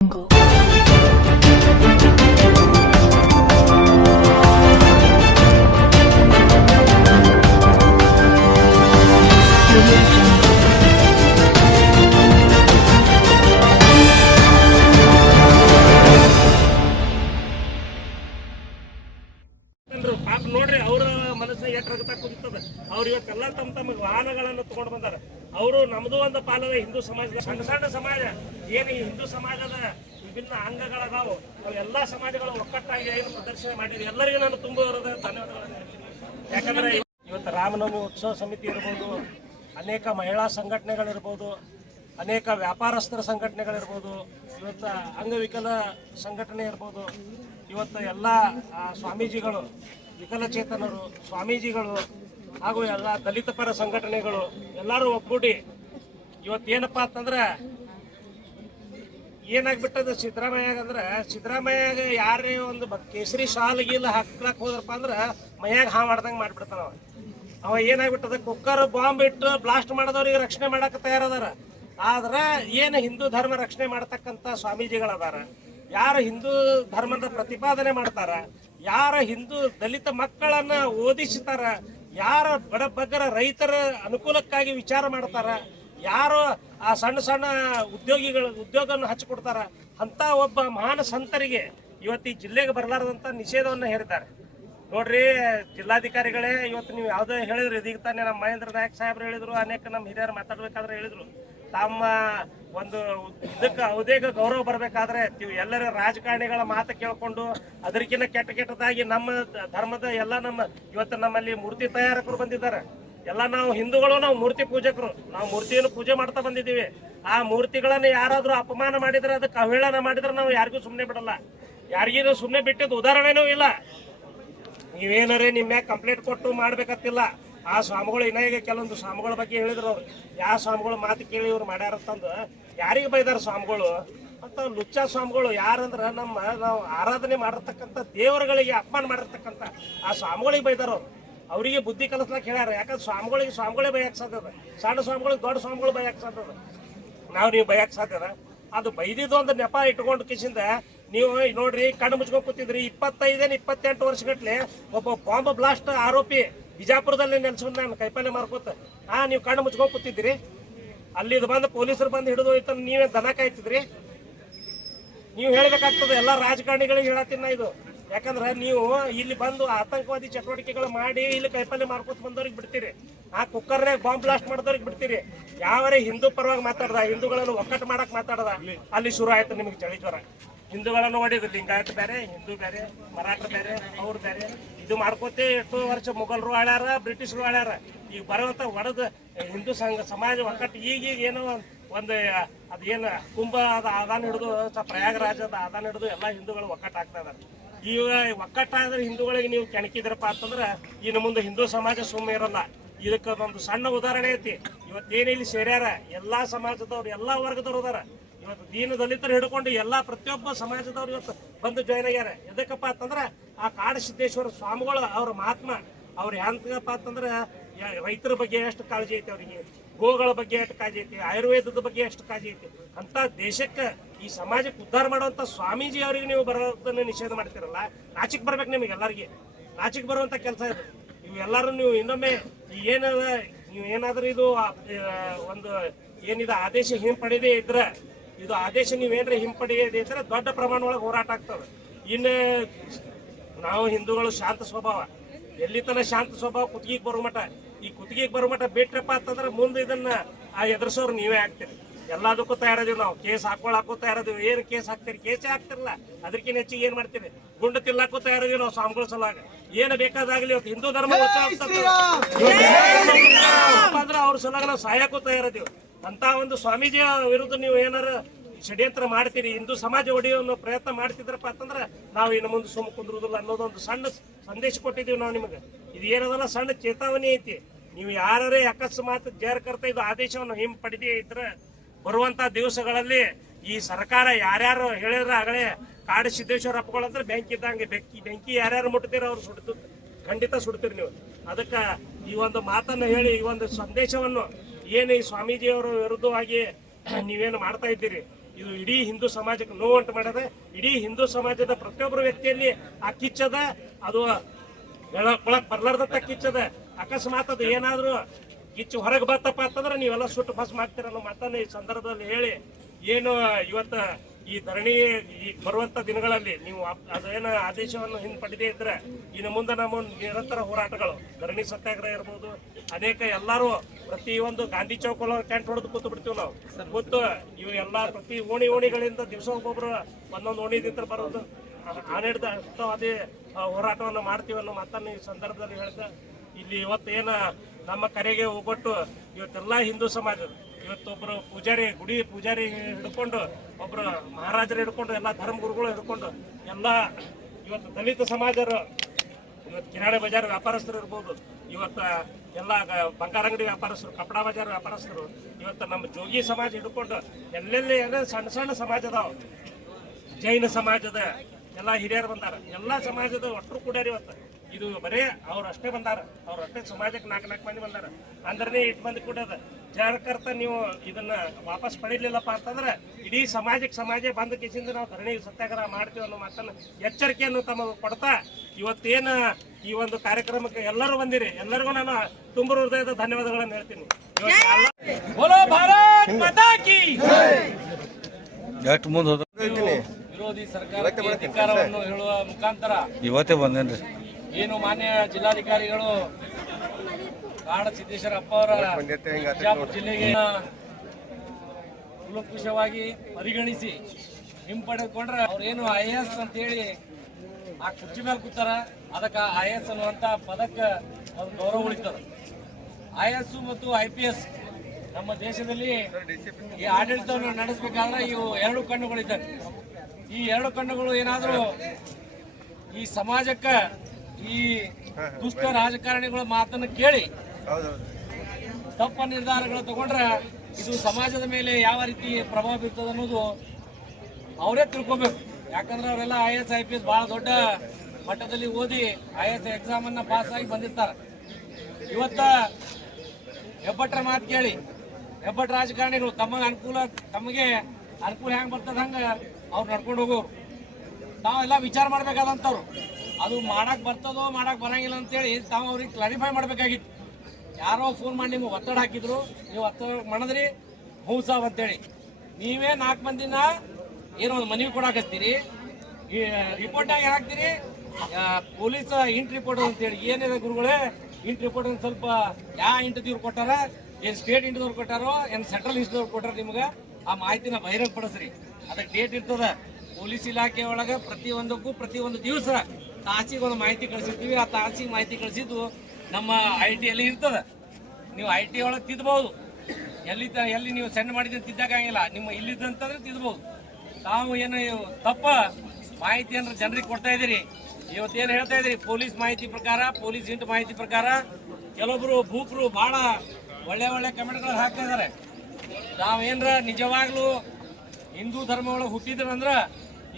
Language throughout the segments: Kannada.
ಪಾಪ ನೋಡ್ರಿ ಅವ್ರ ಮನಸ್ಸಿನ ಎಷ್ಟು ರಗತ ಕುಂತದ. ಅವ್ರು ಇವತ್ತೆಲ್ಲ ತಮ್ಮ ವಾಹನಗಳನ್ನು ತಗೊಂಡು ಬಂದಾರ. ಅವರು ನಮ್ದು ಒಂದು ಪಾಲದ ಹಿಂದೂ ಸಮಾಜದ ಸಣ್ಣ ಸಣ್ಣ ಸಮಾಜ ಏನು ಈ ಹಿಂದೂ ಸಮಾಜದ ವಿಭಿನ್ನ ಅಂಗಗಳದಾವು ಅವೆಲ್ಲಾ ಸಮಾಜಗಳು ಒಕ್ಕಟ್ಟಾಗಿ ಏನು ಪ್ರದರ್ಶನ ಮಾಡಿದ್ರು. ಎಲ್ಲರಿಗೂ ನಾನು ತುಂಬ ಧನ್ಯವಾದಗಳನ್ನು ಹೇಳ್ತೀನಿ. ಯಾಕಂದ್ರೆ ಇವತ್ತು ರಾಮನವಮಿ ಉತ್ಸವ ಸಮಿತಿ ಇರ್ಬೋದು, ಅನೇಕ ಮಹಿಳಾ ಸಂಘಟನೆಗಳಿರ್ಬೋದು, ಅನೇಕ ವ್ಯಾಪಾರಸ್ಥರ ಸಂಘಟನೆಗಳಿರ್ಬೋದು, ಇವತ್ತು ಅಂಗವಿಕಲ ಸಂಘಟನೆ ಇರ್ಬೋದು, ಇವತ್ತು ಎಲ್ಲ ಸ್ವಾಮೀಜಿಗಳು, ವಿಕಲಚೇತನರು, ಸ್ವಾಮೀಜಿಗಳು ಹಾಗೂ ಎಲ್ಲ ದಲಿತ ಪರ ಸಂಘಟನೆಗಳು ಎಲ್ಲರೂ ಒಗ್ಗೂಡಿ ಇವತ್ತೇನಪ್ಪ ಅಂತಂದ್ರೆ ಏನಾಗ್ಬಿಟ್ಟದ ಸಿದ್ದರಾಮಯ್ಯ ಅಂದ್ರೆ ಸಿದ್ದರಾಮಯ್ಯಾಗ ಯಾರೇ ಒಂದು ಕೇಸರಿ ಶಾಲ್ ಗೀಲ್ ಹಾಕ್ಲಕ್ ಹೋದ್ರಪ್ಪ ಅಂದ್ರೆ ಮೈಯಾಗ ಮಾಡ್ದಂಗೆ ಮಾಡ್ಬಿಡ್ತಾನ ಅವ ಏನಾಗ್ಬಿಟ್ಟದ ಕುಕ್ಕರ್ ಬಾಂಬ್ ಇಟ್ಟು ಬ್ಲಾಸ್ಟ್ ಮಾಡಿದವ್ರಿಗೆ ರಕ್ಷಣೆ ಮಾಡಕ್ಕೆ ತಯಾರದಾರ. ಆದ್ರೆ ಏನು ಹಿಂದೂ ಧರ್ಮ ರಕ್ಷಣೆ ಮಾಡತಕ್ಕಂಥ ಸ್ವಾಮೀಜಿಗಳದಾರ, ಯಾರು ಹಿಂದೂ ಧರ್ಮದ ಪ್ರತಿಪಾದನೆ ಮಾಡ್ತಾರ, ಯಾರ ಹಿಂದೂ ದಲಿತ ಮಕ್ಕಳನ್ನ ಓದಿಸ್ತಾರ, ಯಾರ ಬಡಬಗ್ಗರ ರೈತರ ಅನುಕೂಲಕ್ಕಾಗಿ ವಿಚಾರ ಮಾಡ್ತಾರ, ಯಾರು ಆ ಸಣ್ಣ ಸಣ್ಣ ಉದ್ಯೋಗವನ್ನು ಹಚ್ಚಿಕೊಡ್ತಾರ ಅಂತ ಒಬ್ಬ ಮಹಾನ್ ಸಂತರಿಗೆ ಇವತ್ತು ಈ ಜಿಲ್ಲೆಗೆ ಬರಲಾರದಂತ ನಿಷೇಧವನ್ನು ಹೇರಿದ್ದಾರೆ. ನೋಡ್ರಿ ಜಿಲ್ಲಾಧಿಕಾರಿಗಳೇ, ಇವತ್ತು ನೀವು ಯಾವುದೇ ಹೇಳಿದ್ರು, ಇದೀಗ ತಾನೇ ನಮ್ಮ ಮಹೇಂದ್ರ ನಾಯಕ್ ಸಾಹೇಬ್ರು ಹೇಳಿದ್ರು, ಅನೇಕ ನಮ್ಮ ಹಿರಿಯರು ಮಾತಾಡ್ಬೇಕಾದ್ರೆ ಹೇಳಿದ್ರು, ತಮ್ಮ ಒಂದು ಇದಕ್ಕೆ ಅವದೇಗ ಗೌರವ ಬರಬೇಕಾದ್ರೆ ನೀವು ಎಲ್ಲರ ರಾಜಕಾರಣಿಗಳ ಮಾತು ಕೇಳ್ಕೊಂಡು ಅದಕ್ಕಿಂತ ಕೆಟ್ಟದಾಗಿ ನಮ್ಮ ಧರ್ಮದ ಎಲ್ಲ ಇವತ್ತು ನಮ್ಮಲ್ಲಿ ಮೂರ್ತಿ ತಯಾರಕರು ಬಂದಿದ್ದಾರೆ. ಎಲ್ಲ ನಾವು ಹಿಂದೂಗಳು, ನಾವು ಮೂರ್ತಿ ಪೂಜಕರು, ನಾವು ಮೂರ್ತಿಯನ್ನು ಪೂಜೆ ಮಾಡ್ತಾ ಬಂದಿದ್ದೀವಿ. ಆ ಮೂರ್ತಿಗಳನ್ನು ಯಾರಾದ್ರೂ ಅಪಮಾನ ಮಾಡಿದ್ರೆ, ಅದಕ್ಕೆ ಅವಹೇಳನ ಮಾಡಿದ್ರೆ ನಾವು ಯಾರಿಗೂ ಸುಮ್ಮನೆ ಬಿಡಲ್ಲ. ಯಾರಿಗೂ ಸುಮ್ಮನೆ ಬಿಟ್ಟಿದ್ದು ಉದಾಹರಣೆನೂ ಇಲ್ಲ. ನೀವೇನಾರೇ ನಿಮ್ಮ ಮ್ಯಾಗ ಕಂಪ್ಲೇಂಟ್ ಕೊಟ್ಟು ಮಾಡ್ಬೇಕತ್ತಿಲ್ಲ. ಆ ಸ್ವಾಮಿಗಳು ಈಗ ಕೆಲವೊಂದು ಸ್ವಾಮಿಗಳ ಬಗ್ಗೆ ಹೇಳಿದ್ರು, ಅವ್ರು ಯಾವ ಸ್ವಾಮಿಗಳು ಮಾತು ಕೇಳಿ ಇವ್ರು ಮಾಡ್ಯಾರಂತಂದು ಯಾರಿಗೆ ಬೈದಾರ ಸ್ವಾಮಿಗಳು ಅಂತ. ಲುಚ್ಚ ಸ್ವಾಮಿಗಳು ಯಾರಂದ್ರೆ ನಾವು ಆರಾಧನೆ ಮಾಡಿರ್ತಕ್ಕಂಥ ದೇವರುಗಳಿಗೆ ಅಪಮಾನ ಮಾಡಿರ್ತಕ್ಕಂಥ ಆ ಸ್ವಾಮಿಗಳಿಗೆ ಬೈದಾರ. ಅವರಿಗೆ ಬುದ್ಧಿ ಕಲಿಸ್ಲಾಕ್ ಹೇಳ್ಯಾರ. ಯಾಕಂದ್ರೆ ಸ್ವಾಮಿಗಳೇ ಬೈಯಕ್ಕೆ ಸಾಧ್ಯದ, ಸಣ್ಣ ಸ್ವಾಮಿಗಳಿಗೆ ದೊಡ್ಡ ಸ್ವಾಮಿಗಳು ಬೈಯಕ್ಕೆ ಸಾಧ್ಯದ, ನೀವು ಬೈಯಕ್ಕೆ ಸಾಧ್ಯದ. ಅದು ಬೈದಿದ್ದು ಒಂದು ನೆಪ ಇಟ್ಕೊಂಡು ಕಿಸಿಂದ ನೀವು ನೋಡ್ರಿ ಕಣ್ಣು ಮುಚ್ಕೊಂಡು ಕೂತಿದ್ರಿ. 25-28 ವರ್ಷಗಟ್ಲೆ ಒಬ್ಬ ಬಾಂಬ್ ಬ್ಲಾಸ್ಟ್ ಆರೋಪಿ ಬಿಜಾಪುರದಲ್ಲಿ ನೆಲೆಸ್ಕೊಂಡು ನಾನು ಕೈಪಲ್ಯ ಮಾರ್ಕೋತ ನೀವು ಕಣ್ಣು ಮುಚ್ಕೊಂಡು ಕೂತಿದ್ರಿ. ಅಲ್ಲಿದು ಬಂದು ಪೊಲೀಸರು ಬಂದು ಹಿಡಿದು ಹೋಯ್ತು, ನೀವೇ ದನ ಕಾಯ್ತಿದ್ರಿ. ನೀವು ಹೇಳ್ಬೇಕಾಗ್ತದೆ ಎಲ್ಲ ರಾಜಕಾರಣಿಗಳಿಗೆ ಹೇಳತ್ತೀನ ಇದು. ಯಾಕಂದ್ರೆ ನೀವು ಇಲ್ಲಿ ಬಂದು ಆತಂಕವಾದಿ ಚಟುವಟಿಕೆಗಳು ಮಾಡಿ ಇಲ್ಲಿ ಕೈಪಲ್ಯ ಮಾರ್ಕೋತ ಬಂದವ್ರಿಗೆ ಬಿಡ್ತೀರಿ, ಆ ಕುಕ್ಕರ್ನಾಗ ಬಾಂಬ್ ಬ್ಲಾಸ್ಟ್ ಮಾಡಿದವ್ರಿಗೆ ಬಿಡ್ತೀರಿ. ಯಾವರೇ ಹಿಂದೂ ಪರವಾಗಿ ಮಾತಾಡ್ದ, ಹಿಂದೂಗಳನ್ನು ಒಕ್ಕಟ್ಟು ಮಾಡಕ್ ಮಾತಾಡ್ದ, ಅಲ್ಲಿ ಶುರು ಆಯ್ತು ನಿಮಗೆ ಚಳಿ ಜ್ವರ. ಹಿಂದೂಗಳನ್ನು ನೋಡಿದ್ರು, ಲಿಂಗಾಯತ್ ಬೇರೆ, ಹಿಂದೂ ಬೇರೆ, ಮರಾಠ ಬೇರೆ, ಅವ್ರು ಬೇರೆ. ಇದು ಮಾಡ್ಕೋತೆ ಎಷ್ಟೋ ವರ್ಷ ಮುಘಲರು ಆಳ್ಯಾರ, ಬ್ರಿಟಿಷರು ಆಳ್ಯಾರ. ಈಗ ಬರುವಂತ ಒಡೆದ ಹಿಂದೂ ಸಮಾಜ ಒಕ್ಕಟ್ಟು ಈಗ ಏನೋ ಒಂದು ಅದೇನು ಕುಂಭ ಆದಾನ ಹಿಡಿದು ಪ್ರಯಾಗರಾಜದ ಆದಾನ ಹಿಡಿದು ಎಲ್ಲ ಹಿಂದೂಗಳು ಒಕ್ಕಟ್ಟು ಆಗ್ತಾ ಇದಾರೆ. ಈಗ ಒಕ್ಕಟ್ಟಾದ್ರೆ ಹಿಂದೂಗಳಿಗೆ ನೀವು ಕೆಣಕಿದ್ರಪ್ಪ ಅಂತಂದ್ರೆ ಇನ್ನು ಮುಂದೆ ಹಿಂದೂ ಸಮಾಜ ಸುಮ್ಮನೆ ಇರಲ್ಲ. ಇದಕ್ಕೆ ಒಂದು ಸಣ್ಣ ಉದಾಹರಣೆ ಐತಿ. ಇವತ್ತೇನು ಇಲ್ಲಿ ಸೇರ್ಯಾರ ಎಲ್ಲಾ ಸಮಾಜದವ್ರು, ಎಲ್ಲಾ ವರ್ಗದವ್ರು ಅದಾರ. ಇವತ್ತು ದೀನ ದಲಿತರು ಹಿಡ್ಕೊಂಡು ಎಲ್ಲಾ ಪ್ರತಿಯೊಬ್ಬ ಸಮಾಜದವ್ರು ಇವತ್ತು ಬಂದು ಜಾಯ್ನ್ ಆಗ್ಯಾರ. ಎದಕ್ಕಪ್ಪ ಅಂತಂದ್ರೆ ಆ ಕಾಡಸಿದ್ದೇಶ್ವರ ಸ್ವಾಮಿಗಳು ಅವ್ರ ಮಹಾತ್ಮ ಅವ್ರು ಹೆಂಗಪ್ಪ ಅಂತಂದ್ರೆ ರೈತರ ಬಗ್ಗೆ ಎಷ್ಟು ಕಾಳಜಿ ಐತಿ, ಅವರಿಗೆ ಗೋಗಳ ಬಗ್ಗೆ ಎಷ್ಟು ಕಾಳಜಿ ಐತಿ, ಆಯುರ್ವೇದದ ಬಗ್ಗೆ ಎಷ್ಟು ಕಾಳಜಿ ಐತಿ ಅಂತ ದೇಶಕ್ಕೆ ಈ ಸಮಾಜಕ್ಕೆ ಉದ್ಧಾರ ಮಾಡುವಂತ ಸ್ವಾಮೀಜಿ ಅವರಿಗೆ ನೀವು ಬರೋದನ್ನ ನಿಷೇಧ ಮಾಡ್ತಿರಲ್ಲ. ನಾಚಿಕ್ ಬರ್ಬೇಕು ನಿಮಗೆ ಎಲ್ಲರಿಗೆ, ನಾಚಿಕ್ ಬರುವಂತ ಕೆಲಸ ಇದು. ಇವೆಲ್ಲರೂ ನೀವು ಇನ್ನೊಮ್ಮೆ ನೀವು ಏನಾದ್ರೂ ಇದು ಒಂದು ಏನಿದೆ ಆದೇಶ ಹಿಂಪಡೆದೇ ಇದ್ರೆ, ಇದು ಆದೇಶ ನೀವೇನ್ರೆ ಹಿಂಪಡೆಯದೇ ಇದ್ರೆ ದೊಡ್ಡ ಪ್ರಮಾಣ ಒಳಗೆ ಹೋರಾಟ ಆಗ್ತದೆ. ಇನ್ನು ನಾವು ಹಿಂದೂಗಳು ಶಾಂತ ಸ್ವಭಾವ, ಎಲ್ಲಿ ತನ ಶಾಂತ ಸ್ವಭಾವ ಕುತ್ತಿಗೆಗೆ ಬರೋ ಮಠ. ಈ ಕುತ್ತಿಗೆಗೆ ಬರೋ ಮಠ ಬಿಟ್ರಪ್ಪ ಅಂತಂದ್ರೆ ಮುಂದೆ ಇದನ್ನ ಎದುರಿಸೋರು ನೀವೇ ಆಗ್ತೀರಿ. ಎಲ್ಲದಕ್ಕೂ ತಯಾರದೀವಿ ನಾವು. ಕೇಸ್ ಹಾಕೋ ತಯಾರದೀವಿ. ಏನು ಕೇಸ್ ಹಾಕ್ತೀರಿ? ಕೇಸೇ ಹಾಕ್ತಿರಲ್ಲ. ಅದಕ್ಕಿಂತ ಹೆಚ್ಚಿಗೆ ಏನ್ ಮಾಡ್ತೀರಿ? ಗುಂಡು ತಿನ್ನಕ್ಕೂ ತಯಾರದೀವಿ ನಾವು ಸ್ವಾಮಿಗಳ ಸಲುವಾಗಿ. ಏನು ಬೇಕಾದಾಗಲಿ ಇವತ್ತು ಹಿಂದೂ ಧರ್ಮ ಅಂದ್ರೆ ಅವ್ರ ಸಲುವಾಗಿ ನಾವು ಸಹಾಯಕ್ಕೂ ತಯಾರದೀವಿ. ಅಂತ ಒಂದು ಸ್ವಾಮೀಜಿಯ ವಿರುದ್ಧ ನೀವು ಏನಾರ ಷಡ್ಯಂತ್ರ ಮಾಡ್ತೀರಿ, ಹಿಂದೂ ಸಮಾಜ ಒಡೆಯೋ ಪ್ರಯತ್ನ ಮಾಡ್ತಿದ್ರಪ್ಪ ಅಂತಂದ್ರೆ ನಾವು ಇನ್ನು ಮುಂದೆ ಸುಮ್ಮ ಕುಂದ್ರುದಿಲ್ಲ ಅನ್ನೋದೊಂದು ಸಣ್ಣ ಸಂದೇಶ ಕೊಟ್ಟಿದ್ದೀವಿ ನಾವು ನಿಮಗೆ. ಇದು ಏನದಲ್ಲ ಸಣ್ಣ ಚೇತಾವಣಿ ಐತಿ. ನೀವು ಯಾರೇ ಅಕಸ್ಮಾತ್ ಜಾರಕರ್ತ ಇದು ಆದೇಶವನ್ನು ಹಿಂಪಡೆದೇ ಇದ್ರೆ ಬರುವಂತ ದಿವಸಗಳಲ್ಲಿ ಈ ಸರ್ಕಾರ ಯಾರ್ಯಾರು ಹೇಳಿದ್ರೆ ಆಗಲೇ ಕಾಡು ಸಿದ್ದೇಶ್ವರ ಅಪ್ಪಗಳಂದ್ರೆ ಬೆಂಕಿ ಇದ್ದಂಗೆ, ಬೆಂಕಿ ಯಾರ್ಯಾರು ಮುಟ್ತೀರೋ ಅವ್ರು ಖಂಡಿತ ಸುಡ್ತೀರಿ ನೀವು. ಅದಕ್ಕೆ ಈ ಒಂದು ಮಾತನ್ನು ಹೇಳಿ, ಈ ಒಂದು ಸಂದೇಶವನ್ನು ಏನು ಈ ಸ್ವಾಮೀಜಿಯವರ ವಿರುದ್ಧವಾಗಿ ನೀವೇನು ಮಾಡ್ತಾ ಇದ್ದೀರಿ, ಇದು ಇಡೀ ಹಿಂದೂ ಸಮಾಜಕ್ಕೆ ನೋವು ಉಂಟು ಮಾಡದ. ಇಡೀ ಹಿಂದೂ ಸಮಾಜದ ಪ್ರತಿಯೊಬ್ಬರ ವ್ಯಕ್ತಿಯಲ್ಲಿ ಆ ಕಿಚ್ಚದ, ಅದು ಒಳಕ್ ಬರ್ಲಾರ್ದತ್ತ ಕಿಚ್ಚದ. ಅಕಸ್ಮಾತ್ ಅದು ಏನಾದ್ರು ಕಿಚ್ಚು ಹೊರಗೆ ಬರ್ತಪ್ಪ ಅಂತಂದ್ರೆ ನೀವೆಲ್ಲ ಸುಟ್ಟು ಭಸ್ಮ ಆಗ್ತೀರ ಅನ್ನೋ ಮಾತನ್ನ ಈ ಸಂದರ್ಭದಲ್ಲಿ ಹೇಳಿ, ಏನು ಇವತ್ತ ಈ ಧರಣಿ ಈ ಬರುವಂತ ದಿನಗಳಲ್ಲಿ ನೀವು ಅದೇನ ಆದೇಶವನ್ನು ಹಿಂಪಡೆದೇ ಇದ್ರೆ ಇನ್ನು ಮುಂದೆ ನಮ್ಮ ನಿರಂತರ ಹೋರಾಟಗಳು, ಧರಣಿ ಸತ್ಯಾಗ್ರಹ ಇರ್ಬೋದು, ಅನೇಕ ಎಲ್ಲರೂ ಪ್ರತಿಯೊಂದು ಗಾಂಧಿ ಚೌಕ ಟೆಂಟ್ ಹೊಡೆದು ಕೂತು ಬಿಡ್ತೀವಿ ನಾವು. ಕೂತು ಇವು ಎಲ್ಲ ಪ್ರತಿ ಓಣಿಗಳಿಂದ ದಿವಸ ಒಬ್ಬೊಬ್ರು ಒಂದೊಂದು ಓಣಿದಿಂದ ಬರೋದು ಆನೇಡ್ದ ಅದೇ ಹೋರಾಟವನ್ನು ಮಾಡ್ತೀವಿ ಅನ್ನೋ ಮಾತನ್ನು ಈ ಸಂದರ್ಭದಲ್ಲಿ ಹೇಳ್ತಾ, ಇಲ್ಲಿ ಇವತ್ತೇನ ನಮ್ಮ ಕರೆಗೆ ಹೋಗ್ಬಿಟ್ಟು ಇವತ್ತೆಲ್ಲ ಹಿಂದೂ ಸಮಾಜದ ಇವತ್ತೊಬ್ಬರು ಗುಡಿ ಪೂಜಾರಿ ಹಿಡ್ಕೊಂಡು, ಒಬ್ರು ಮಹಾರಾಜರು ಹಿಡ್ಕೊಂಡು, ಎಲ್ಲ ಧರ್ಮಗುರುಗಳು ಹಿಡ್ಕೊಂಡು, ಎಲ್ಲ ಇವತ್ತು ದಲಿತ ಸಮಾಜರು, ಇವತ್ತು ಕಿರಾಣಿ ಬಜಾರ್ ವ್ಯಾಪಾರಸ್ಥರು ಇರ್ಬೋದು, ಇವತ್ತು ಎಲ್ಲ ಬಂಗಾರ ಅಂಗಡಿ ವ್ಯಾಪಾರಸ್ಥರು, ಕಪಡಾ ಬಜಾರ್ ವ್ಯಾಪಾರಸ್ಥರು, ಇವತ್ತು ನಮ್ಮ ಜೋಗಿ ಸಮಾಜ ಹಿಡ್ಕೊಂಡು ಎಲ್ಲೆಲ್ಲಿ ಎಲ್ಲ ಸಣ್ಣ ಸಣ್ಣ ಸಮಾಜದವು, ಜೈನ ಸಮಾಜದ ಎಲ್ಲ ಹಿರಿಯರು ಬಂದಾರ, ಎಲ್ಲ ಸಮಾಜದ ಒಟ್ಟರು ಕೂಡ್ಯಾರ. ಇವತ್ತು ಇದು ಬರೇ ಅವ್ರು ಅಷ್ಟೇ ಬಂದಾರ, ಅವ್ರ ಅಷ್ಟೇ ಸಮಾಜಕ್ಕೆ 4 ಮಂದಿ ಬಂದಾರ ಅಂದ್ರೆ ಇಟ್ಟು ಮಂದಿ ಕೂಡದ. ಜಾರಕರ್ತ ನೀವು ಇದನ್ನ ವಾಪಸ್ ಪಡೀಲಿಲ್ಲಪ್ಪ ಅಂತಂದ್ರೆ ಇಡೀ ಸಮಾಜ ಬಂದ ಕಿಸಿಂದ ನಾವು ಧರಣಿ ಸತ್ಯಾಗ್ರಹ ಮಾಡ್ತೀವಿ ಅನ್ನೋ ಮಾತನ್ನು ಎಚ್ಚರಿಕೆಯನ್ನು ತಮ್ಮ ಕೊಡ್ತಾ, ಇವತ್ತೇನು ಈ ಒಂದು ಕಾರ್ಯಕ್ರಮಕ್ಕೆ ಎಲ್ಲರೂ ಬಂದಿರಿ, ಎಲ್ಲರಿಗೂ ನಾನು ತುಂಬ ಹೃದಯದ ಧನ್ಯವಾದಗಳನ್ನು ಹೇಳ್ತೀನಿ. ಬೋಲೋ ಭಾರತ್ ಮಾತಾ ಕಿ ವಿರೋಧಿ ಸರ್ಕಾರಕ್ಕೆ ಧಿಕ್ಕಾರವನ್ನು ಹೇಳುವ ಮುಖಾಂತರ ಇವತ್ತೇ ಬಂದೇನ್ರಿ. ಏನು ಮಾನ್ಯ ಜಿಲ್ಲಾಧಿಕಾರಿಗಳು ಕಾಡ ಸಿದ್ದೇಶ್ವರ ಅಪ್ಪ ಅವರ ಬಿಜಾಪುರ ಜಿಲ್ಲೆಗೆ ಕೂಲಂಕುಷವಾಗಿ ಪರಿಗಣಿಸಿ ಹಿಂಪಡೆದುಕೊಂಡ್ರೆ ಅವ್ರೇನು IAS ಅಂತ ಹೇಳಿ ಆ ಕುರ್ಚಿ ಮೇಲೆ ಕೂತಾರ, ಅದಕ್ಕೆ IAS ಅನ್ನುವಂತ ಪದಕ್ಕೆ ಅದು ಗೌರವ ಉಳಿತದ. IAS ಮತ್ತು IPS ನಮ್ಮ ದೇಶದಲ್ಲಿ ಈ ಆಡಳಿತವನ್ನು ನಡೆಸಬೇಕಾದ್ರೆ ಇವು 2 ಕಣ್ಣುಗಳಿದ್ದಾವೆ. ಈ 2 ಕಣ್ಣುಗಳು ಏನಾದರೂ ಈ ಸಮಾಜಕ್ಕೆ ಈ ದುಷ್ಟ ರಾಜಕಾರಣಿಗಳ ಮಾತನ್ನು ಕೇಳಿ ತಪ್ಪ ನಿರ್ಧಾರಗಳು ತಗೊಂಡ್ರೆ ಇದು ಸಮಾಜದ ಮೇಲೆ ಯಾವ ರೀತಿ ಪ್ರಭಾವ ಬೀರ್ತದೆ ಅನ್ನೋದು ಅವರೇ ತಿಳ್ಕೊಬೇಕು. ಯಾಕಂದ್ರೆ ಅವರೆಲ್ಲ IAS IPS ಬಹಳ ದೊಡ್ಡ ಮಟ್ಟದಲ್ಲಿ ಓದಿ IAS ಎಕ್ಸಾಮ್ ಅನ್ನ ಪಾಸ್ ಆಗಿ ಬಂದಿರ್ತಾರೆ. ಇವತ್ತ ಹೆಬ್ಬಟ್ರ ಮಾತು ಕೇಳಿ ಹೆಬ್ಬಟ್ಟ ರಾಜಕಾರಣಿಗಳು ತಮಗೆ ಅನುಕೂಲ ಹೆಂಗ್ ಬರ್ತದ ಹಂಗ ಅವ್ರು ನಡ್ಕೊಂಡು ಹೋಗೋರು. ನಾವೆಲ್ಲ ವಿಚಾರ ಮಾಡ್ಬೇಕಾದಂತವ್ರು, ಅದು ಮಾಡಕ್ ಬರ್ತದೋ ಮಾಡಕ್ ಬರಂಗಿಲ್ಲ ಅಂತೇಳಿ ತಾವು ಅವ್ರಿಗೆ ಕ್ಲಾರಿಫೈ ಮಾಡ್ಬೇಕಾಗಿತ್ತು. ಯಾರೋ ಫೋನ್ ಮಾಡಿ ನಿಮ್ಗೆ ಒತ್ತಡ ಹಾಕಿದ್ರು, ನೀವು ಒತ್ತಡ ಮಾಡಿದ್ರಿ ಹ್ಞೂ ಸಾಬ್ ಅಂತೇಳಿ ನೀವೇ 4 ಮಂದಿನ ಏನೋ ಒಂದು ಮನವಿ ಕೊಡಾಕತ್ತೀರಿ, ಈ ರಿಪೋರ್ಟ್ ಆಗಿ ಹಾಕ್ತೀರಿ ಪೊಲೀಸ್ ಇಂಟ್ ರಿಪೋರ್ಟ್ ಅಂತೇಳಿ. ಏನಿದೆ ಗುರುಗಳೇ ಇಂಟ್ ರಿಪೋರ್ಟ್ ಸ್ವಲ್ಪ ಯಾವ ಇಂಟದವ್ರು ಕೊಟ್ಟಾರ, ಏನು ಸ್ಟೇಟ್ ಇಂಟದವ್ರು ಕೊಟ್ಟಾರೋ ಏನು ಸೆಂಟ್ರಲ್ ಇನ್ಸ್ಟಿಟ್ಯೂಟ್ ಕೊಟ್ಟಾರ, ನಿಮ್ಗೆ ಆ ಮಾಹಿತಿನ ಬಹಿರಂಗ ಪಡಿಸ್ರಿ. ಅದಕ್ಕೆ ಡೇಟ್ ಇರ್ತದ. ಪೊಲೀಸ್ ಇಲಾಖೆ ಒಳಗೆ ಪ್ರತಿಯೊಂದು ದಿವಸ ತಾಸಿಗೆ ಒಂದು ಮಾಹಿತಿ ಕಳಿಸಿರ್ತೀವಿ. ಆ ತಾಸಿಗೆ ಮಾಹಿತಿ ಕಳಿಸಿದ್ದು ನಮ್ಮ IT ಅಲ್ಲಿ ಇರ್ತದೆ. ನೀವು IT ಒಳಗೆ ತಿದ್ದಬಹುದು, ಎಲ್ಲಿ ನೀವು ಸೆಂಡ್ ಮಾಡಿದ್ರೆ ತಿದ್ದಾಗಂಗಿಲ್ಲ, ನಿಮ್ಮ ಇಲ್ಲಿದ್ದಂತಂದ್ರೆ ತಿದ್ದಬಹುದು. ತಾವು ಏನು ತಪ್ಪ ಮಾಹಿತಿಯನ್ನು ಜನರಿಗೆ ಕೊಡ್ತಾ ಇದ್ದೀರಿ. ಇವತ್ತೇನು ಹೇಳ್ತಾ ಇದ್ದೀರಿ, ಪೊಲೀಸ್ ಮಾಹಿತಿ ಪ್ರಕಾರ, ಪೊಲೀಸ್ ಇಂಟ್ ಮಾಹಿತಿ ಪ್ರಕಾರ ಕೆಲವೊಬ್ರು ಭೂಕರು ಬಹಳ ಒಳ್ಳೆ ಕಮೆಂಟ್ಗಳು ಹಾಕ್ತಾ ಇದ್ದಾರೆ. ನಾವೇನ್ರ ನಿಜವಾಗ್ಲೂ ಹಿಂದೂ ಧರ್ಮ ಒಳಗೆ ಹುಟ್ಟಿದ್ರಂದ್ರ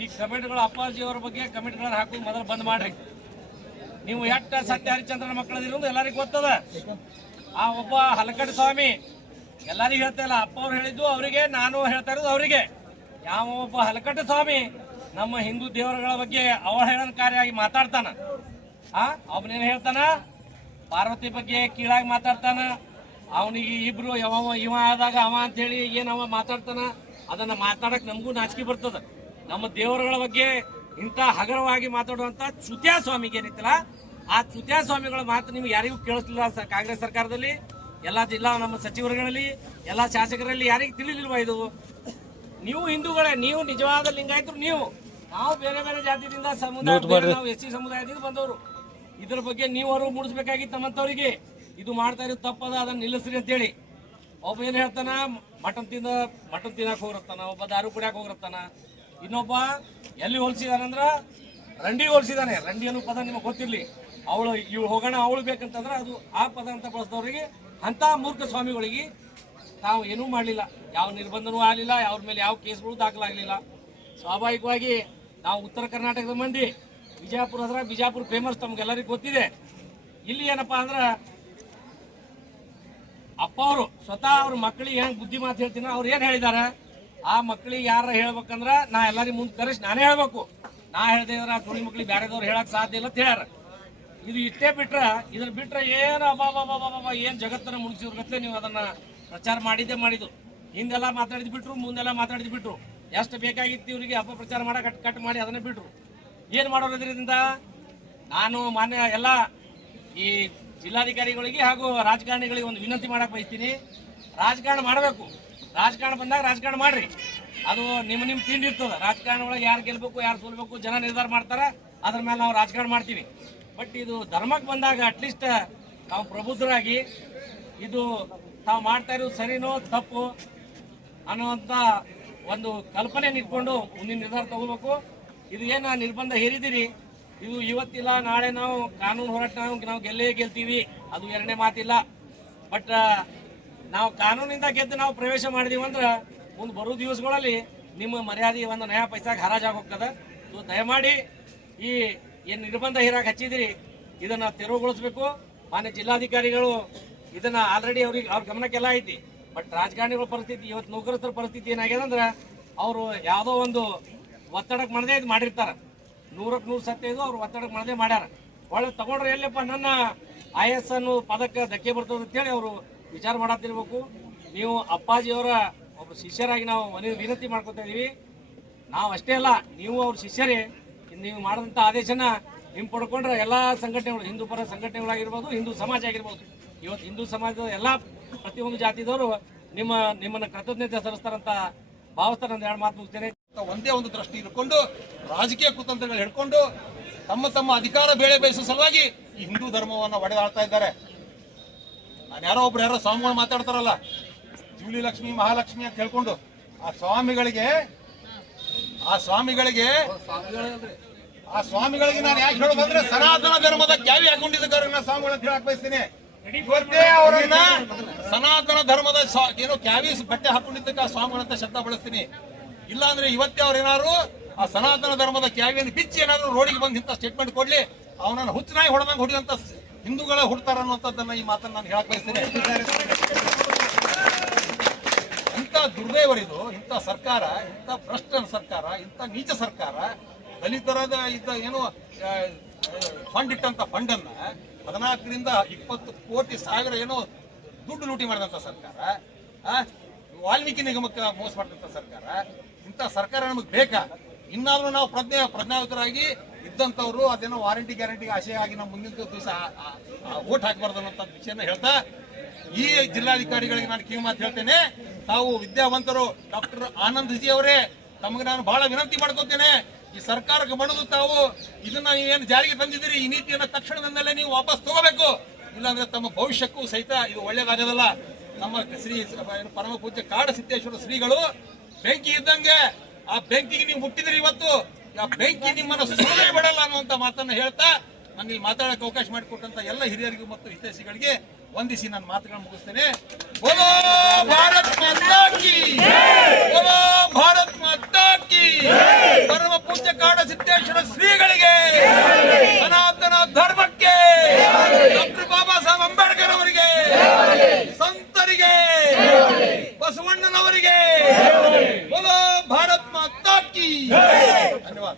ಈ ಕಮೆಂಟ್ಗಳು ಅಪ್ಪಾಜಿ ಅವರ ಬಗ್ಗೆ ಕಮೆಂಟ್ಗಳನ್ನ ಹಾಕೋದು ಮೊದಲು ಬಂದ್ ಮಾಡ್ರಿ. ನೀವು ಎಟ್ಟ ಸತ್ಯ ಹರಿಶ್ಚಂದ್ರನ ಮಕ್ಕಳದಿರೋದು ಎಲ್ಲರಿಗೂ ಗೊತ್ತದ. ಆ ಒಬ್ಬ ಹಲಕಟ್ಟ ಸ್ವಾಮಿ ಎಲ್ಲರಿಗೂ ಹೇಳ್ತಾ ಇಲ್ಲ, ಅಪ್ಪ ಅವ್ರು ಹೇಳಿದ್ದು ಅವರಿಗೆ, ನಾನು ಹೇಳ್ತಾ ಇರೋದು ಅವರಿಗೆ. ಯಾವ ಒಬ್ಬ ಹಲಕಟ್ಟ ಸ್ವಾಮಿ ನಮ್ಮ ಹಿಂದೂ ದೇವರುಗಳ ಬಗ್ಗೆ ಅವಹೇಳನಕಾರಿಯಾಗಿ ಮಾತಾಡ್ತಾನ, ಅವನೇನು ಹೇಳ್ತಾನ, ಪಾರ್ವತಿ ಬಗ್ಗೆ ಕೀಳಾಗಿ ಮಾತಾಡ್ತಾನ, ಅವನಿಗೆ ಇಬ್ರು ಇವ ಆದಾಗ ಅವ ಅಂತ ಹೇಳಿ ಏನ್ ಅವ ಮಾತಾಡ್ತಾನ, ಅದನ್ನ ಮಾತಾಡಕ್ ನಮಗೂ ನಾಚಿಕೆ ಬರ್ತದ. ನಮ್ಮ ದೇವರುಗಳ ಬಗ್ಗೆ ಇಂಥ ಹಗರವಾಗಿ ಮಾತಾಡುವಂತ ಚ್ಯುತ್ಯಾ ಸ್ವಾಮಿಗೆ ಏನಿತ್ತಲ್ಲ, ಆ ಚ್ಯುತ್ಯಾ ಸ್ವಾಮಿಗಳ ಮಾತು ನಿಮ್ಗೆ ಯಾರಿಗೂ ಕೇಳಿಸ್ಲಿಲ್ಲ. ಕಾಂಗ್ರೆಸ್ ಸರ್ಕಾರದಲ್ಲಿ ಎಲ್ಲಾ ಜಿಲ್ಲಾ ನಮ್ಮ ಸಚಿವರುಗಳಲ್ಲಿ ಎಲ್ಲಾ ಶಾಸಕರಲ್ಲಿ ಯಾರಿಗೂ ತಿಳಿಲಿಲ್ವಾ ಇದು? ನೀವು ಹಿಂದೂಗಳೇ, ನೀವು ನಿಜವಾದ ಲಿಂಗಾಯತರು. ನಾವು ಬೇರೆ ಜಾತಿಯಿಂದ ಸಮುದಾಯ, ನಾವು SC ಸಮುದಾಯದಿಂದ ಬಂದವರು. ಇದ್ರ ಬಗ್ಗೆ ನೀವು ಅವರು ಮೂಡಿಸ್ಬೇಕಾಗಿತ್ತು ನಮ್ಮಂತವ್ರಿಗೆ. ಇದು ಮಾಡ್ತಾ ಇರೋದು ತಪ್ಪದ, ಅದನ್ನ ನಿಲ್ಲಿಸ್ರಿ ಅಂತೇಳಿ. ಒಬ್ಬ ಏನ್ ಹೇಳ್ತಾನ, ಮಟನ್ ತಿನ್ನಕ್ ಹೋಗಿರ್ತಾನ, ಒಬ್ಬ ದಾರು ಕುಡಿಯಕ್ ಹೋಗಿರ್ತಾನ, ಇನ್ನೊಬ್ಬ ಎಲ್ಲಿ ಹೋಲಿಸಿದಾನಂದ್ರ ರಂಡಿ ಹೋಲಿಸಿದಾನೆ. ರಂಡಿ ಅನ್ನೋ ಪದ ನಿಮಗೆ ಗೊತ್ತಿರ್ಲಿ. ಅವಳು ಇವ್ ಹೋಗೋಣ ಅವಳು ಬೇಕಂತಂದ್ರೆ ಅದು ಆ ಪದ ಅಂತ ಬಳಸಿದವ್ರಿಗೆ, ಅಂತ ಮೂರ್ಖ ಸ್ವಾಮಿಗಳಿಗೆ ತಾವು ಏನೂ ಮಾಡಲಿಲ್ಲ, ಯಾವ ನಿರ್ಬಂಧನೂ ಆಗಲಿಲ್ಲ, ಅವ್ರ ಮೇಲೆ ಯಾವ ಕೇಸ್ಗಳು ದಾಖಲಾಗಲಿಲ್ಲ. ಸ್ವಾಭಾವಿಕವಾಗಿ ನಾವು ಉತ್ತರ ಕರ್ನಾಟಕದ ಮಂದಿ, ಬಿಜಾಪುರ ಫೇಮಸ್ ತಮ್ಗೆಲ್ಲರಿಗೂ ಗೊತ್ತಿದೆ. ಇಲ್ಲಿ ಏನಪ್ಪಾ ಅಂದ್ರೆ ಅಪ್ಪ ಅವರು ಸ್ವತಃ ಅವ್ರ ಮಕ್ಕಳಿಗೆ ಹೆಂಗ್ ಬುದ್ಧಿ ಮಾತು ಹೇಳ್ತೀನಿ, ಅವ್ರು ಏನ್ ಹೇಳಿದಾರೆ, ಆ ಮಕ್ಳಿಗೆ ಯಾರ ಹೇಳ್ಬೇಕಂದ್ರ ನಾ ಎಲ್ಲಾರಿ ಮುಂದೆ ಕರೆಸಿ ನಾನೇ ಹೇಳ್ಬೇಕು. ನಾ ಹೇಳ್ದೆ ಇದ್ರ ಕುಡಿ ಮಕ್ಳಿಗೆ ಬ್ಯಾರೆದವ್ರು ಹೇಳಕ್ ಸಾಧ್ಯ ಇಲ್ಲ ಅಂತ ಹೇಳ್ಯಾರ. ಇದು ಇಷ್ಟೇ ಬಿಟ್ರ ಇದನ್ನ ಬಿಟ್ರೆ ಏನು ಅಬ್ಬಾ ಏನ್ ಜಗತ್ತನ್ನ ಮುಗಿಸಿರ್ಗತ್ಲೆ ನೀವು ಅದನ್ನ ಪ್ರಚಾರ ಮಾಡಿದ್ದು. ಹಿಂದೆಲ್ಲ ಮಾತಾಡಿದ್ ಬಿಟ್ರು, ಮುಂದೆಲ್ಲ ಮಾತಾಡಿದ್ ಬಿಟ್ರು. ಎಷ್ಟು ಬೇಕಾಗಿತ್ತು ಇವರಿಗೆ ಅಪಪ್ರಚಾರ ಮಾಡಕ್ ಕಟ್ ಮಾಡಿ ಅದನ್ನ ಬಿಟ್ರು. ಏನ್ ಮಾಡೋರು ಇದರಿಂದ? ನಾನು ಮಾನ್ಯ ಎಲ್ಲ ಈ ಜಿಲ್ಲಾಧಿಕಾರಿಗಳಿಗೆ ಹಾಗೂ ರಾಜಕಾರಣಿಗಳಿಗೆ ಒಂದು ವಿನಂತಿ ಮಾಡಕ್ ಬಯಸ್ತೀನಿ. ರಾಜಕಾರಣ ಮಾಡಬೇಕು. ರಾಜಕಾರಣ ಬಂದಾಗ ರಾಜಕಾರಣ ಮಾಡ್ರಿ. ಅದು ನಿಮ್ಮ ತಿಂಡಿ ಇರ್ತದ. ರಾಜಕಾರಣ ಒಳಗೆ ಯಾರು ಗೆಲ್ಬೇಕು ಯಾರು ಸೋಲ್ಬೇಕು ಜನ ನಿರ್ಧಾರ ಮಾಡ್ತಾರ. ಅದ್ರ ಮೇಲೆ ನಾವು ರಾಜಕಾರಣ ಮಾಡ್ತೀವಿ. ಬಟ್ ಇದು ಧರ್ಮಕ್ಕೆ ಬಂದಾಗ ಅಟ್ಲೀಸ್ಟ್ ನಾವು ಪ್ರಬುದ್ಧರಾಗಿ ಇದು ತಾವು ಮಾಡ್ತಾ ಇರೋದು ಸರಿನೋ ತಪ್ಪು ಅನ್ನುವಂಥ ಒಂದು ಕಲ್ಪನೆ ಇಟ್ಕೊಂಡು ಮುಂದಿನ ನಿರ್ಧಾರ ತಗೋಬೇಕು. ಇದು ಏನು ನಿರ್ಬಂಧ ಹೇರಿದಿರಿ, ಇದು ಇವತ್ತಿಲ್ಲ ನಾಳೆ ನಾವು ಕಾನೂನು ಹೋರಾಟ ನಾವು ಗೆಲ್ಲೇ ಗೆಲ್ತೀವಿ, ಅದು ಎರಡನೇ ಮಾತಿಲ್ಲ. ಬಟ್ ನಾವು ಕಾನೂನಿಂದ ಗೆದ್ದು ನಾವು ಪ್ರವೇಶ ಮಾಡಿದೀವಿ ಅಂದ್ರೆ ಮುಂದೆ ಬರೋ ದಿವಸಗಳಲ್ಲಿ ನಿಮ್ಮ ಮರ್ಯಾದೆ ಒಂದು ನಯಾ ಪೈಸಾಗೆ ಹರಾಜಾಗಿ ಹೋಗ್ತದೆ. ಸೊ ದಯಮಾಡಿ ಈ ಏನು ನಿರ್ಬಂಧ ಹೇರಾಕ್ ಹಚ್ಚಿದಿರಿ ಇದನ್ನ ತೆರವುಗೊಳಿಸಬೇಕು. ಮಾನ್ಯ ಜಿಲ್ಲಾಧಿಕಾರಿಗಳು ಇದನ್ನ ಆಲ್ರೆಡಿ ಅವ್ರ ಗಮನಕ್ಕೆಲ್ಲ ಐತಿ. ಬಟ್ ರಾಜಕಾರಣಿಗಳ ಪರಿಸ್ಥಿತಿ, ಇವತ್ತು ನೌಕರಸ್ಥರ ಪರಿಸ್ಥಿತಿ ಏನಾಗ್ಯದ ಅಂದ್ರೆ ಅವರು ಯಾವುದೋ ಒಂದು ಒತ್ತಡಕ್ಕೆ ಮಾಡದೆ ಇದು ಮಾಡಿರ್ತಾರೆ. 100ಕ್ಕೆ 100 ಸತ್ಯ ಇದು. ಅವ್ರು ಒತ್ತಡಕ್ಕೆ ಮಾಡದೆ ಮಾಡ್ಯಾರ. ಒಳ್ಳೆ ತಗೊಂಡ್ರೆ ಎಲ್ಲಪ್ಪ ನನ್ನ IAS ಅನ್ನೋ ಪದಕ್ಕೆ ಧಕ್ಕೆ ಬರ್ತದೆ ಅಂತೇಳಿ ಅವರು ವಿಚಾರ ಮಾಡತ್ತಿರ್ಬೇಕು. ನೀವು ಅಪ್ಪಾಜಿಯವರ ಒಬ್ಬ ಶಿಷ್ಯರಾಗಿ ನಾವು ವಿನಂತಿ ಮಾಡ್ಕೊತಾ ಇದೀವಿ. ನಾವು ಅಷ್ಟೇ ಅಲ್ಲ, ನೀವು ಅವ್ರ ಶಿಷ್ಯರೇ. ನೀವು ಮಾಡಿದಂಥ ಆದೇಶನ ನೀವು ಪಡ್ಕೊಂಡ್ರೆ ಎಲ್ಲ ಸಂಘಟನೆಗಳು, ಹಿಂದೂ ಪರ ಸಂಘಟನೆಗಳಾಗಿರ್ಬೋದು, ಹಿಂದೂ ಸಮಾಜ ಆಗಿರ್ಬೋದು, ಇವತ್ತು ಹಿಂದೂ ಸಮಾಜದ ಎಲ್ಲ ಪ್ರತಿಯೊಂದು ಜಾತಿದವರು ನಿಮ್ಮನ್ನ ಕೃತಜ್ಞತೆ ಸಲ್ಲಿಸ್ತಾರಂತ ಭಾವಿಸ್ತಾರೆ. ಒಂದು ಎರಡು ಮಾತು ಮುಗಿಸ್ತೇನೆ. ಒಂದೇ ಒಂದು ದೃಷ್ಟಿ ಇಟ್ಕೊಂಡು ರಾಜಕೀಯ ಕುತಂತ್ರಗಳು ಹಿಡ್ಕೊಂಡು ತಮ್ಮ ಅಧಿಕಾರ ಬೇಳೆ ಬೇಯಿಸುವ ಸಲುವಾಗಿ ಈ ಹಿಂದೂ ಧರ್ಮವನ್ನು ಒಡೆದಾಡ್ತಾ ಇದ್ದಾರೆ. ನಾನು ಯಾರೋ ಸ್ವಾಮಿಗಳು ಮಾತಾಡ್ತಾರಲ್ಲ, ಜೂಲಿ ಲಕ್ಷ್ಮಿ ಮಹಾಲಕ್ಷ್ಮಿ ಅಂತ ಹೇಳ್ಕೊಂಡು ಆ ಸ್ವಾಮಿಗಳಿಗೆ ನಾನು ಯಾಕೆ ಹೇಳೋದಂದ್ರೆ ಸನಾತನ ಧರ್ಮದ ಕ್ಯಾವಿ ಹಾಕೊಂಡಿದ್ದಕ್ಕೆ ನಾನು ಸ್ವಾಮಿಗಳು ಅಂತ ಹೇಳಕ್ ಬಯಸ್ತೀನಿ. ಇವತ್ತೇ ಅವರನ್ನ ಸನಾತನ ಧರ್ಮದ ಏನೋ ಕ್ಯಾವಿ ಬಟ್ಟೆ ಹಾಕೊಂಡಿದ್ದಕ್ಕೆ ಆ ಸ್ವಾಮಿಗಳಂತ ಶಬ್ದ ಬಳಸ್ತೀನಿ. ಇಲ್ಲ ಅಂದ್ರೆ ಇವತ್ತೇ ಅವ್ರೇನಾದ್ರು ಆ ಸನಾತನ ಧರ್ಮದ ಕ್ಯಾವಿಯನ್ನು ಬಿಚ್ಚಿ ಏನಾದ್ರು ರೋಡಿಗೆ ಬಂದು ಇಂಥ ಸ್ಟೇಟ್ಮೆಂಟ್ ಕೊಡ್ಲಿ, ಅವನನ್ನು ಹುಚ್ಚನಾಗಿ ಹೊಡೆದಂಗೆ ಹೊಡೆದಂತ ಹಿಂದೂಗಳೇ ಹುಡ್ತಾರ ಅನ್ನುವಂಥದ್ದನ್ನ ಈ ಮಾತನ್ನ ನಾನು ಹೇಳಕ್ ಬಯಸ್ತೇನೆ. ಇಂಥ ದುರ್ದೈವರಿದು, ಇಂಥ ಸರ್ಕಾರ, ಇಂಥ ಭ್ರಷ್ಟ ಸರ್ಕಾರ, ಇಂಥ ನೀಚ ಸರ್ಕಾರ, ದಲಿತರದ ಏನು ಫಂಡ್ ಇಟ್ಟಂತ ಫಂಡ್ ಅನ್ನ 14ರಿಂದ 20 ಕೋಟಿ ಸಾವಿರ ಏನೋ ದುಡ್ಡು ಲೂಟಿ ಮಾಡಿದಂತ ಸರ್ಕಾರ, ವಾಲ್ಮೀಕಿ ನಿಗಮಕ್ಕೆ ಮೋಸ ಮಾಡಿದಂತ ಸರ್ಕಾರ. ಇಂಥ ಸರ್ಕಾರ ನಮಗೆ ಬೇಕಾ? ಇನ್ನಾದ್ರೂ ನಾವು ಪ್ರಜ್ಞಾವಂತರಾಗಿ ಇದ್ದಂಥವ್ರು ಅದೇನೋ ವಾರಂಟಿ ಗ್ಯಾರಂಟಿಗೆ ಆಶೆಯಾಗಿ ನಾವು ಮುಂದಿನ ದಿವಸ ಓಟ್ ಹಾಕಬಾರ್ದು ಅನ್ನೋಂಥ ವಿಷಯನ ಹೇಳ್ತಾ ಈ ಜಿಲ್ಲಾಧಿಕಾರಿಗಳಿಗೆ ನಾನು ಕಿವಿ ಮಾತು ಹೇಳ್ತೇನೆ. ತಾವು ವಿದ್ಯಾವಂತರು, ಡಾಕ್ಟರ್ ಆನಂದ್ ಜಿ ಅವರೇ, ತಮಗೆ ನಾನು ಬಹಳ ವಿನಂತಿ ಮಾಡ್ಕೋತೇನೆ. ಈ ಸರ್ಕಾರಕ್ಕೆ ಮಣಿದು ತಾವು ಇದನ್ನ ಏನು ಜಾರಿಗೆ ತಂದಿದ್ದೀರಿ, ಈ ನೀತಿಯನ್ನ ತಕ್ಷಣದಿಂದಲೇ ನೀವು ವಾಪಸ್ ತಗೋಬೇಕು. ಇಲ್ಲಾಂದ್ರೆ ತಮ್ಮ ಭವಿಷ್ಯಕ್ಕೂ ಸಹಿತ ಇದು ಒಳ್ಳೇದಾಗೋದಲ್ಲ. ನಮ್ಮ ಶ್ರೀ ಪರಮ ಪೂಜ್ಯ ಕಾಡ ಸಿದ್ದೇಶ್ವರ ಶ್ರೀಗಳು ಬೆಂಕಿ ಇದ್ದಂಗೆ, ಆ ಬೆಂಕಿಗೆ ನೀವು ಮುಟ್ಟಿದ್ರಿ ಇವತ್ತು, ಆ ಬೆಂಕಿ ನಿಮ್ಮನ್ನು ಸುಮ್ಮನೆ ಬಿಡಲ್ಲ ಅನ್ನುವಂತ ಮಾತನ್ನ ಹೇಳ್ತಾ ನಾನು ಇಲ್ಲಿ ಮಾತಾಡಕ್ಕೆ ಅವಕಾಶ ಮಾಡಿಕೊಟ್ಟಂತ ಎಲ್ಲ ಹಿರಿಯರಿಗೂ ಮತ್ತು ಹಿತೈಷಿಗಳಿಗೆ ವಂದಿಸಿ ನಾನು ಮಾತುಗಳನ್ನು ಮುಗಿಸ್ತೇನೆ. ಬೋಲೋ ಭಾರತ್ ಮಾತಾ ಕಿ, ಬೋಲೋ ಭಾರತ್ ಮಾತಾ ಕಿ. ಪರಮ ಪೂಜ್ಯ ಕಾಡ ಸಿದ್ದೇಶ್ವರ ಶ್ರೀಗಳಿಗೆ, ಸನಾತನ ಧರ್ಮಕ್ಕೆ, ಡಾಕ್ಟರ್ ಬಾಬಾ ಸಾಹೇಬ್ ಅಂಬೇಡ್ಕರ್ ಅವರಿಗೆ, ಸಂತರಿಗೆ, ಬಸವಣ್ಣನವರಿಗೆ, ಬೋಲೋ ಭಾರತ್ ಮಾತಾ ಕಿ. ಧನ್ಯವಾದ.